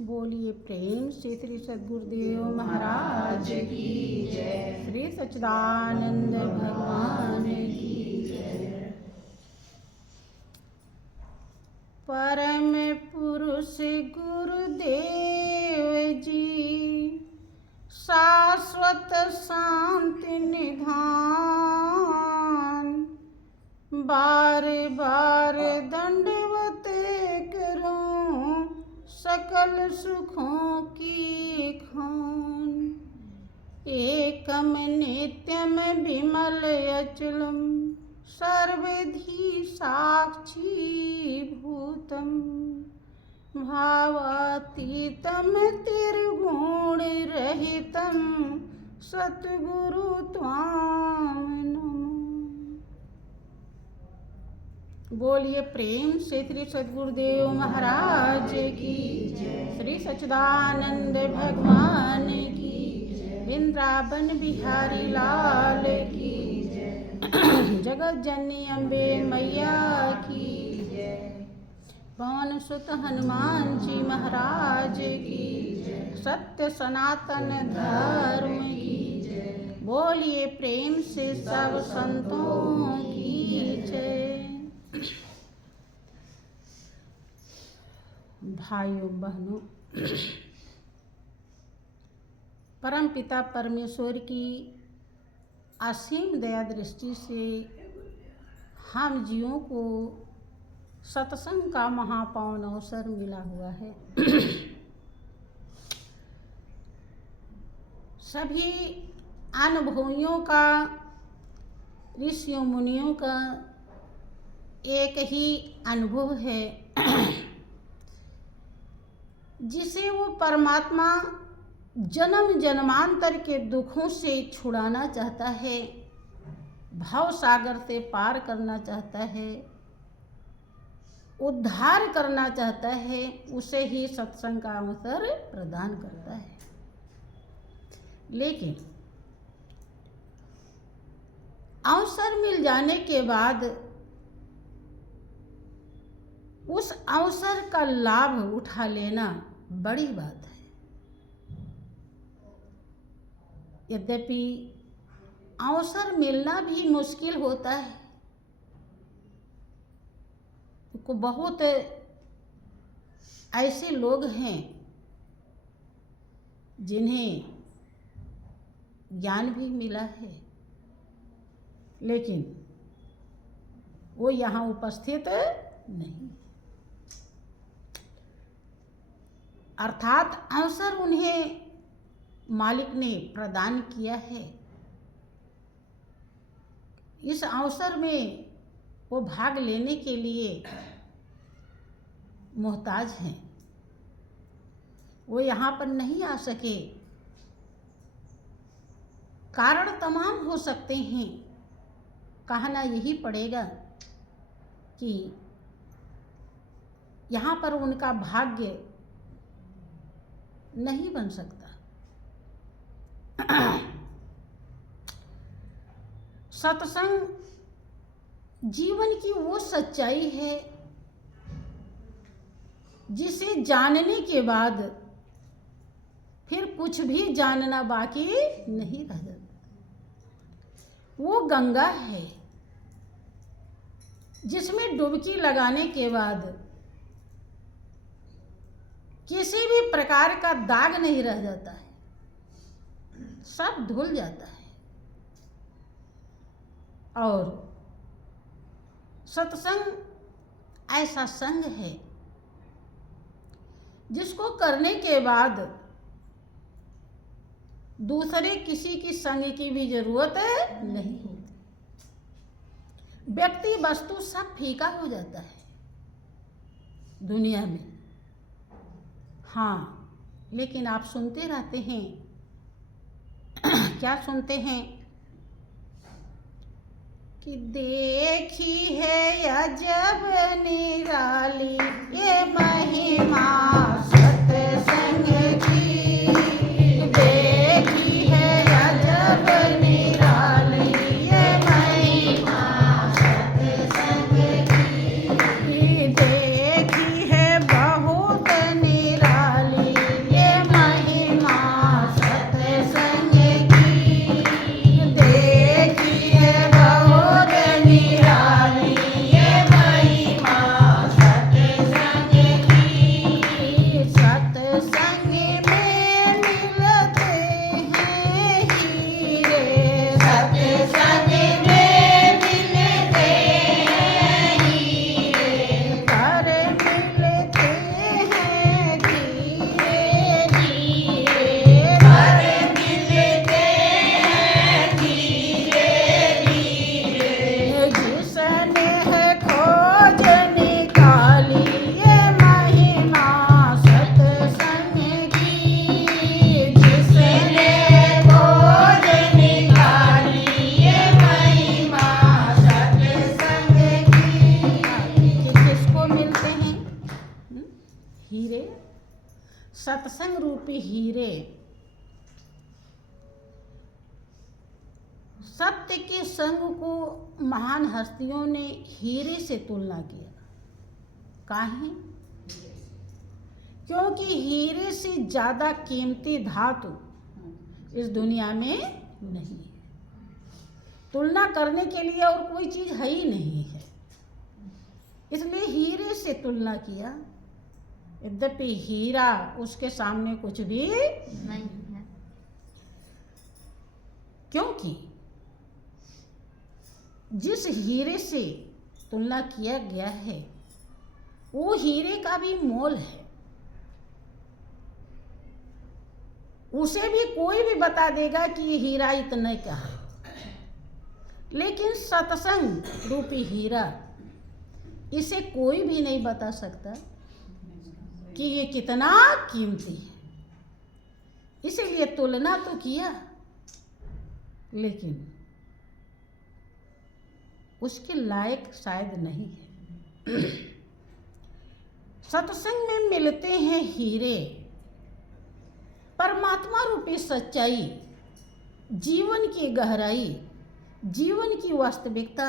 बोलिए प्रेम से श्री सद्गुरुदेव महाराज की जय, श्री सच्चिदानंद भगवान की जय। परम पुरुष गुरुदेव जी शाश्वत शांति निधान, बार बार दंडवत करूं सकल सुखों की खान। एकम नित्यम विमल अचलम सर्वधि साक्षी भूतम, भावातीतम तिर्गुण रहितम सतगुरु त्वां नमः। बोलिए प्रेम से श्री सद्गुरुदेव महाराज की जय, श्री सच्चिदानंद भगवान की जय, वृंदावन बिहारी लाल की जय, जगत जननी अम्बे मैया की जय, पवन सुत हनुमान जी महाराज की जय, सत्य सनातन धर्म की जय। बोलिए प्रेम से सब संतों की जय। भाइयों बहनों, परम पिता परमेश्वर की असीम दया दृष्टि से हम जीवों को सत्संग का महापावन अवसर मिला हुआ है। सभी अनुभवियों का, ऋषियों मुनियों का एक ही अनुभव है जिसे वो परमात्मा जन्म जन्मांतर के दुखों से छुड़ाना चाहता है, भव सागर से पार करना चाहता है, उद्धार करना चाहता है, उसे ही सत्संग का अवसर प्रदान करता है। लेकिन अवसर मिल जाने के बाद उस अवसर का लाभ उठा लेना बड़ी बात है। यद्यपि अवसर मिलना भी मुश्किल होता है, तो बहुत ऐसे लोग हैं जिन्हें ज्ञान भी मिला है, लेकिन वो यहाँ उपस्थित नहीं। अर्थात अवसर उन्हें मालिक ने प्रदान किया है, इस अवसर में वो भाग लेने के लिए मोहताज हैं, वो यहाँ पर नहीं आ सके। कारण तमाम हो सकते हैं, कहना यही पड़ेगा कि यहाँ पर उनका भाग्य नहीं बन सकता। सत्संग जीवन की वो सच्चाई है जिसे जानने के बाद फिर कुछ भी जानना बाकी नहीं रह जाता। वो गंगा है जिसमें डुबकी लगाने के बाद किसी भी प्रकार का दाग नहीं रह जाता है, सब धुल जाता है। और सत्संग ऐसा संग है जिसको करने के बाद दूसरे किसी की संग की भी जरूरत नहीं होती। व्यक्ति वस्तु सब फीका हो जाता है दुनिया में। हाँ, लेकिन आप सुनते रहते हैं क्या सुनते हैं कि देखी है अजब निराली ये महिमा सत्संग की, देखी है अजब निराली ये महिमा सत्संग की, हीरे, सत्संग रूपी हीरे, सत्य के संग को महान हस्तियों ने हीरे से तुलना किया। काहे? क्योंकि हीरे से ज्यादा कीमती धातु इस दुनिया में नहीं है। तुलना करने के लिए और कोई चीज है ही नहीं है, इसलिए हीरे से तुलना किया। यद्यपि हीरा उसके सामने कुछ भी नहीं है, क्योंकि जिस हीरे से तुलना किया गया है वो हीरे का भी मोल है। उसे भी कोई भी बता देगा कि ये हीरा इतने का है, लेकिन सत्संग रूपी हीरा, इसे कोई भी नहीं बता सकता कि ये कितना कीमती है। इसीलिए तुलना तो किया, लेकिन उसके लायक शायद नहीं है। सत्संग में मिलते हैं हीरे, परमात्मा रूपी सच्चाई, जीवन की गहराई, जीवन की वास्तविकता,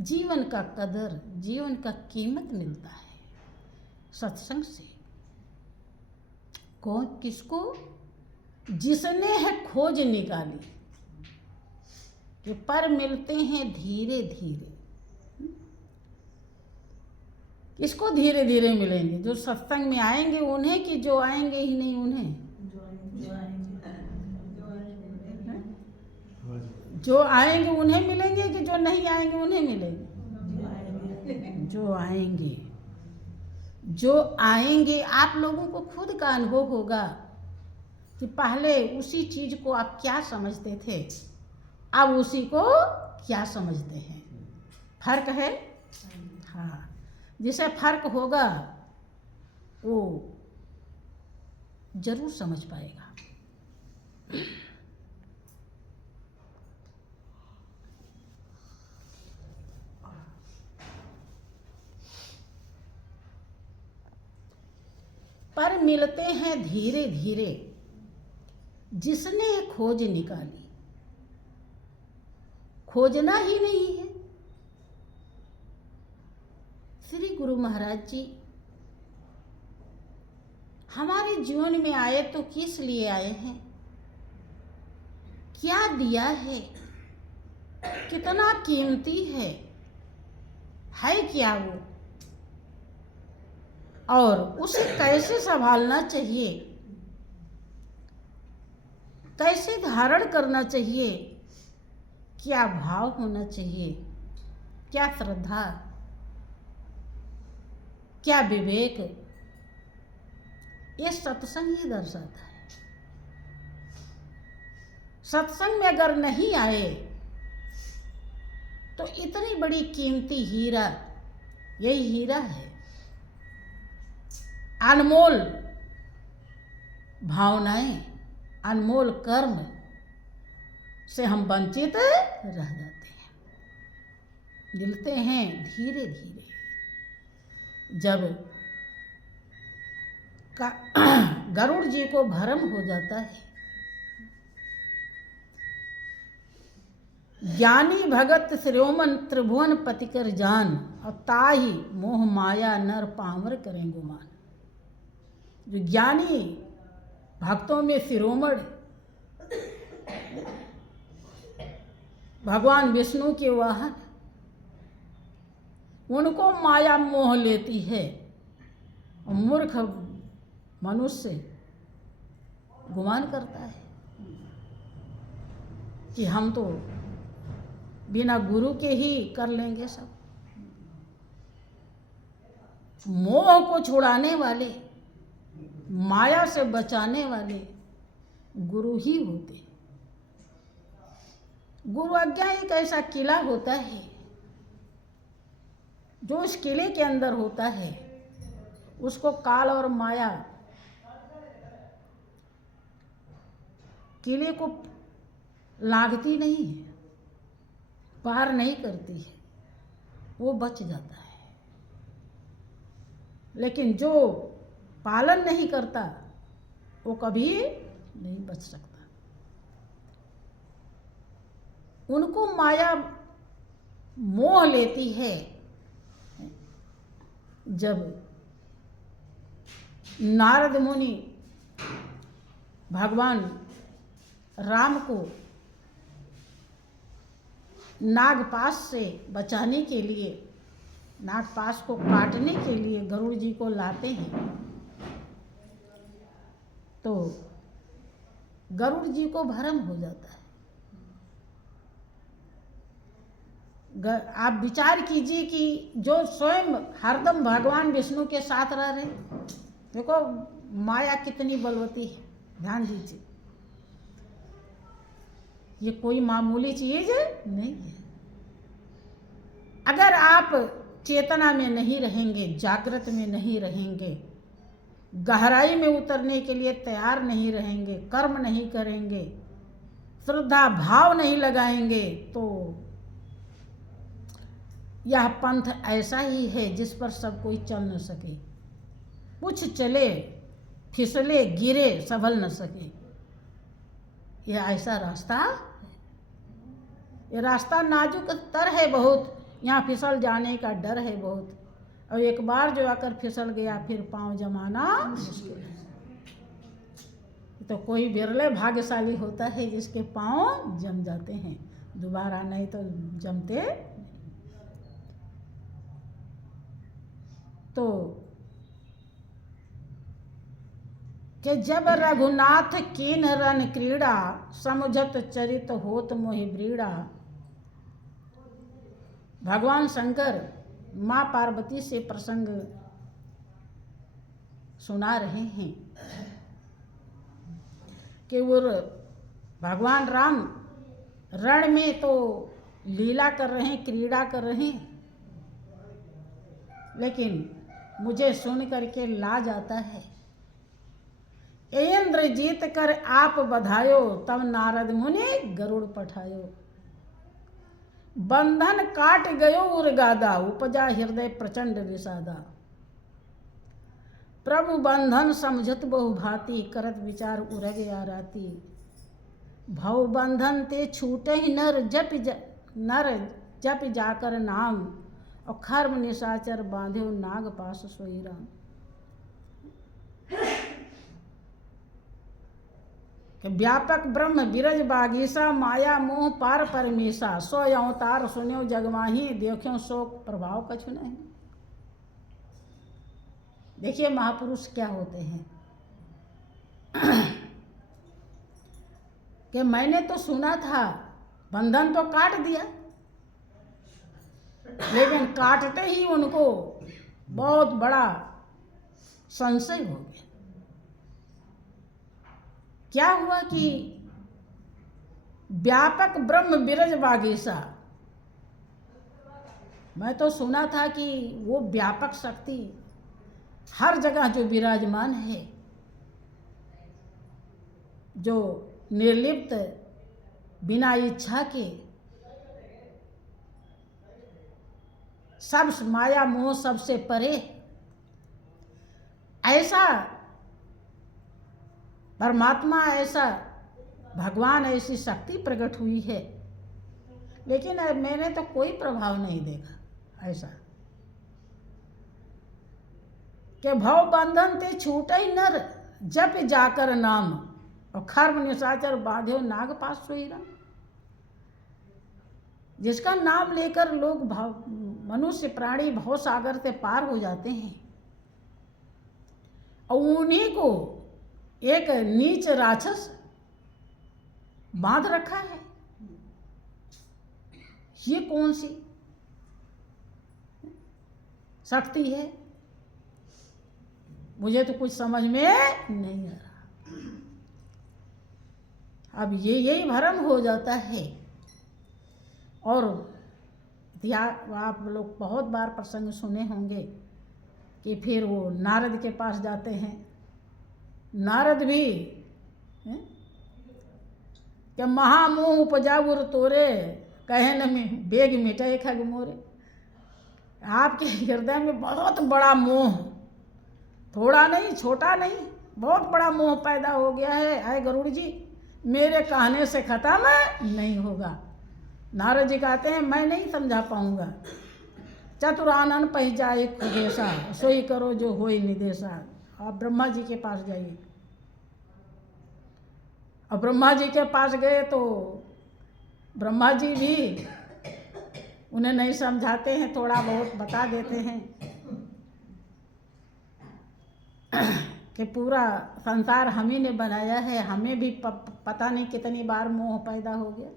जीवन का कदर, जीवन का कीमत मिलता है सत्संग से। कौन? किसको? जिसने है खोज निकाली कि पर मिलते हैं धीरे धीरे। किसको धीरे धीरे मिलेंगे? जो सत्संग में आएंगे उन्हें, कि जो आएंगे ही नहीं उन्हें? जो आएंगे उन्हें मिलेंगे कि जो नहीं आएंगे उन्हें मिलेंगे? जो आएंगे, जो आएंगे। आप लोगों को खुद का अनुभव होगा कि पहले उसी चीज को आप क्या समझते थे, अब उसी को क्या समझते हैं। फर्क है। हाँ, जिसे फर्क होगा वो जरूर समझ पाएगा। पर मिलते हैं धीरे धीरे, जिसने खोज निकाली। खोजना ही नहीं है। श्री गुरु महाराज जी हमारे जीवन में आए तो किस लिए आए हैं? क्या दिया है? कितना कीमती है क्या वो? और उसे कैसे संभालना चाहिए, कैसे धारण करना चाहिए, क्या भाव होना चाहिए, क्या श्रद्धा, क्या विवेक, ये सत्संग ही दर्शाता है। सत्संग में अगर नहीं आए तो इतनी बड़ी कीमती हीरा, यही हीरा है, अनमोल भावनाएं, अनमोल कर्म से हम वंचित रह जाते हैं। मिलते हैं धीरे धीरे। जब गरुड़ जी को भ्रम हो जाता है, ज्ञानी भगत श्रेयोमन त्रिभुवन पतिकर जान, और ताही मोह माया नर पामर करें गुमान। जो ज्ञानी भक्तों में शिरोमण भगवान विष्णु के वाहन, उनको माया मोह लेती है और मूर्ख मनुष्य गुमान करता है कि हम तो बिना गुरु के ही कर लेंगे सब। मोह को छुड़ाने वाले, माया से बचाने वाले गुरु ही होते हैं। गुरु आज्ञा एक ऐसा किला होता है, जो उस किले के अंदर होता है उसको काल और माया किले को लागती नहीं है, पार नहीं करती है, वो बच जाता है। लेकिन जो पालन नहीं करता वो कभी नहीं बच सकता। उनको माया मोह लेती है जब नारद मुनि भगवान राम को नागपाश से बचाने के लिए, नागपाश को काटने के लिए गरुड़ जी को लाते हैं, तो गरुड़ जी को भ्रम हो जाता है। आप विचार कीजिए कि जो स्वयं हरदम भगवान विष्णु के साथ रह रहे, देखो माया कितनी बलवती है, ध्यान दीजिए। ये कोई मामूली चीज नहीं है। अगर आप चेतना में नहीं रहेंगे, जागृत में नहीं रहेंगे, गहराई में उतरने के लिए तैयार नहीं रहेंगे, कर्म नहीं करेंगे, श्रद्धा भाव नहीं लगाएंगे, तो यह पंथ ऐसा ही है जिस पर सब कोई चल न सके। कुछ चले, फिसले, गिरे, संभल न सके। यह ऐसा रास्ता है। ये रास्ता नाजुक तर है बहुत, यहाँ फिसल जाने का डर है बहुत, और एक बार जो आकर फिसल गया फिर पांव जमाना मुश्किल है। तो कोई बिरले भाग्यशाली होता है जिसके पांव जम जाते हैं, दोबारा नहीं तो जमते नहीं। तो कि जब रघुनाथ कीन रन क्रीड़ा, समुझत चरित होत मोहि ब्रीड़ा। भगवान शंकर माँ पार्वती से प्रसंग सुना रहे हैं कि वो भगवान राम रण में तो लीला कर रहे हैं, क्रीड़ा कर रहे हैं, लेकिन मुझे सुन करके लाज आता है। इंद्र जीत कर आप बधायो, तब नारद मुनि गरुड़ पठायो। बंधन काट गयो उर्गादा, उपजा हृदय प्रचंड विषादा। प्रभु बंधन समझत बहु भांति, करत विचार उरग या राती। भव बंधन ते छूटे ही नर जप जाकर नाम, और खर्म निशाचर बांधे नाग पास सोई राम। कि व्यापक ब्रह्म बिरज बागीसा, माया मोह पार परमेशा। सो अवतार सुन्यो जगमाही, देखियो शोक प्रभाव कछु नहीं। देखिए महापुरुष क्या होते हैं कि मैंने तो सुना था, बंधन तो काट दिया, लेकिन काटते ही उनको बहुत बड़ा संशय हो गया। क्या हुआ कि व्यापक ब्रह्म बिरज बागीसा, मैं तो सुना था कि वो व्यापक शक्ति हर जगह जो विराजमान है, जो निर्लिप्त बिना इच्छा के सब माया मोह सबसे परे, ऐसा परमात्मा, ऐसा भगवान, ऐसी शक्ति प्रकट हुई है, लेकिन मैंने तो कोई प्रभाव नहीं देखा ऐसा। कि भव बंधन ते छूटे ही नर, जप जाकर नाम, और खर्म निशाचर बांधे नाग पास सोई राम। जिसका नाम लेकर लोग मनुष्य प्राणी भव सागर से पार हो जाते हैं, और उन्हीं को एक नीच राक्षस बांध रखा है। ये कौन सी शक्ति है, मुझे तो कुछ समझ में नहीं आ रहा। अब यही भ्रम हो जाता है। और आप लोग बहुत बार प्रसंग सुने होंगे कि फिर वो नारद के पास जाते हैं। नारद भी कि महामोह उपजाउर तोरे, कहे न में बेग मिटाए खग मोरे। आपके हृदय में बहुत बड़ा मोह थोड़ा नहीं, छोटा नहीं, बहुत बड़ा मोह पैदा हो गया है गरुड़ जी, मेरे कहने से खत्म नहीं होगा। नारद जी कहते हैं मैं नहीं समझा पाऊंगा। चतुरानन पह जाए खुदेसा, सोई करो जो होई निदेशा। आप ब्रह्मा जी के पास जाइए। और ब्रह्मा जी के पास गए तो ब्रह्मा जी भी उन्हें नहीं समझाते हैं, थोड़ा बहुत बता देते हैं कि पूरा संसार हम ही ने बनाया है, हमें भी पता नहीं कितनी बार मोह पैदा हो गया।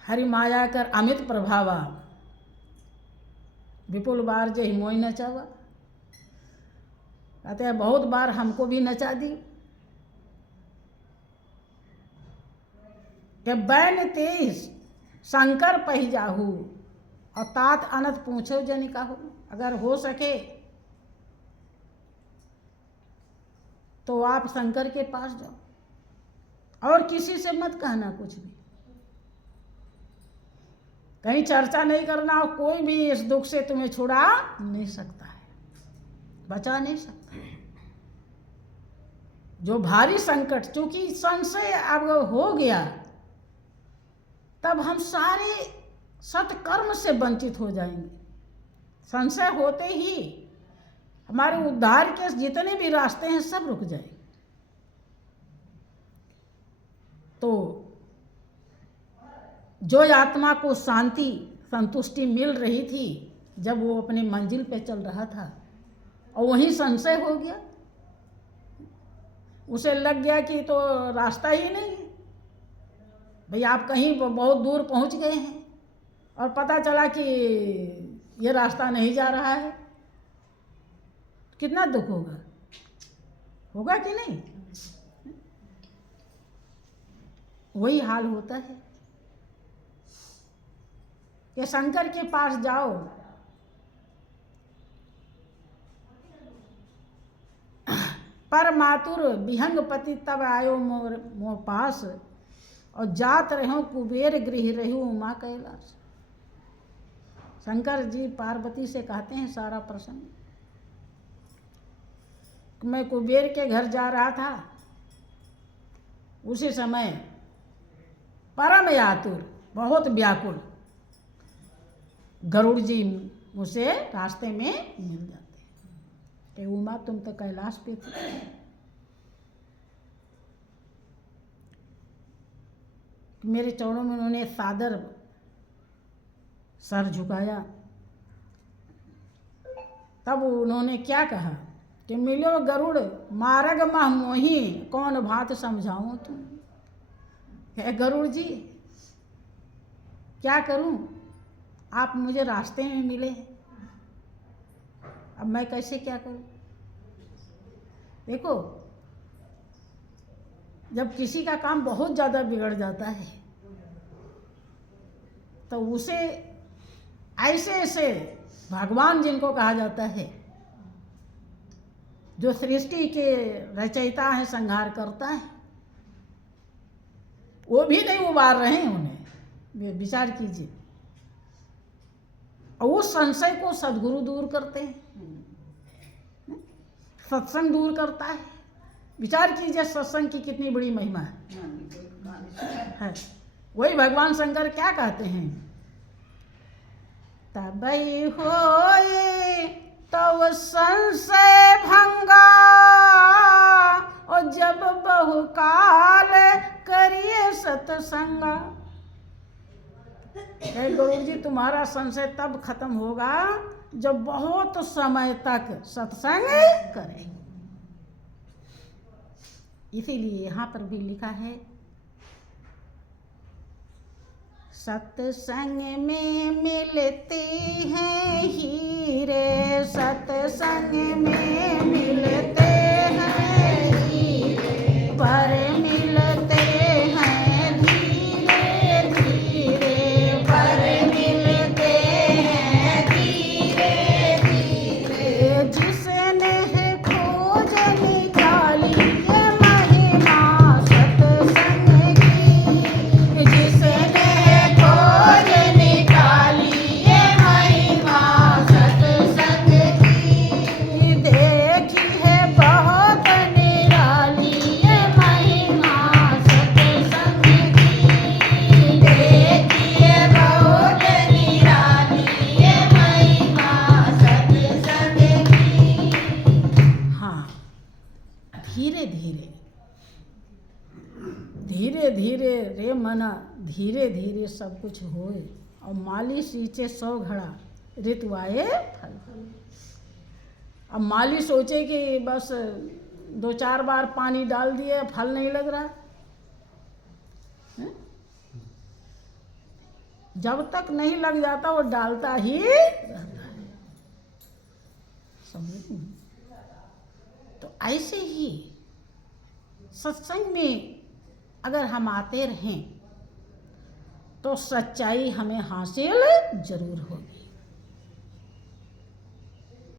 हरि माया कर अमित प्रभावा, विपुल बार जे मोई नचावा। कहते हैं बहुत बार हमको भी नचा दी। कि बैन तेईस शंकर पही जाहू, और तात अनंत पूछो जन कहू। अगर हो सके तो आप शंकर के पास जाओ और किसी से मत कहना कुछ भी, कहीं चर्चा नहीं करना। और कोई भी इस दुख से तुम्हें छुड़ा नहीं सकता है, बचा नहीं सकता। जो भारी संकट, चूंकि संशय अब हो गया, तब हम सारे सत्कर्म से वंचित हो जाएंगे। संशय होते ही हमारे उद्धार के जितने भी रास्ते हैं सब रुक जाएंगे। तो जो आत्मा को शांति संतुष्टि मिल रही थी जब वो अपने मंजिल पे चल रहा था, और वहीं संशय हो गया, उसे लग गया कि तो रास्ता ही नहीं है। भाई आप कहीं बहुत दूर पहुंच गए हैं और पता चला कि ये रास्ता नहीं जा रहा है, कितना दुख होगा, होगा कि नहीं? वही हाल होता है कि शंकर के पास जाओ, पर मातुर विहंग पति तब आयो मोर पास, और जात रहो कुबेर गृह रहू उमा कैलाश। शंकर जी पार्वती से कहते हैं सारा प्रसंग। मैं कुबेर के घर जा रहा था, उसी समय परम आतुर, बहुत व्याकुल गरुड़ जी मुझसे रास्ते में मिल जाते हैं कि उमा तुम तो कैलाश पे थी। मेरे चरणों में उन्होंने सादर सर झुकाया। तब उन्होंने क्या कहा कि मिलो गरुड़ मार्ग मह मोही, कौन बात समझाऊं तुम। है गरुड़ जी क्या करूं, आप मुझे रास्ते में मिले, अब मैं कैसे क्या करूं। देखो, जब किसी का काम बहुत ज़्यादा बिगड़ जाता है तो उसे ऐसे ऐसे भगवान जिनको कहा जाता है, जो सृष्टि के रचयिता है, संहार करता है, वो भी नहीं उबार रहे हैं उन्हें। विचार कीजिए। और उस संशय को सद्गुरु दूर करते हैं, सत्संग दूर करता है। विचार कीजिए सत्संग की कितनी बड़ी महिमा है। वही भगवान शंकर क्या कहते हैं, तबई होए तव संशय भंगा, और जब बहुकाल करिए सत्संगा। गुरु जी तुम्हारा संशय तब खत्म होगा जब बहुत समय तक सत्संग करें। इसीलिए यहाँ पर भी लिखा है, सत्संग में मिलते हैं हीरे, सत्संग में मिलते हैं हीरे, पर मिलते हैं धीरे धीरे, पर मिलते हैं धीरे धीरे। जिसने है खोज निकाली ये महिमा सत्संग की, जिसने खोज निकाली ये महिमा सत्संग धीरे रे मना, धीरे धीरे सब कुछ होए, और माली सींचे 100 घड़ा, ऋतु आए फल। अब माली सोचे कि बस 2-4 बार पानी डाल दिए, फल नहीं लग रहा है? जब तक नहीं लग जाता वो डालता ही रहता है। समझ? तो ऐसे ही सत्संग में अगर हम आते रहें तो सच्चाई हमें हासिल जरूर होगी।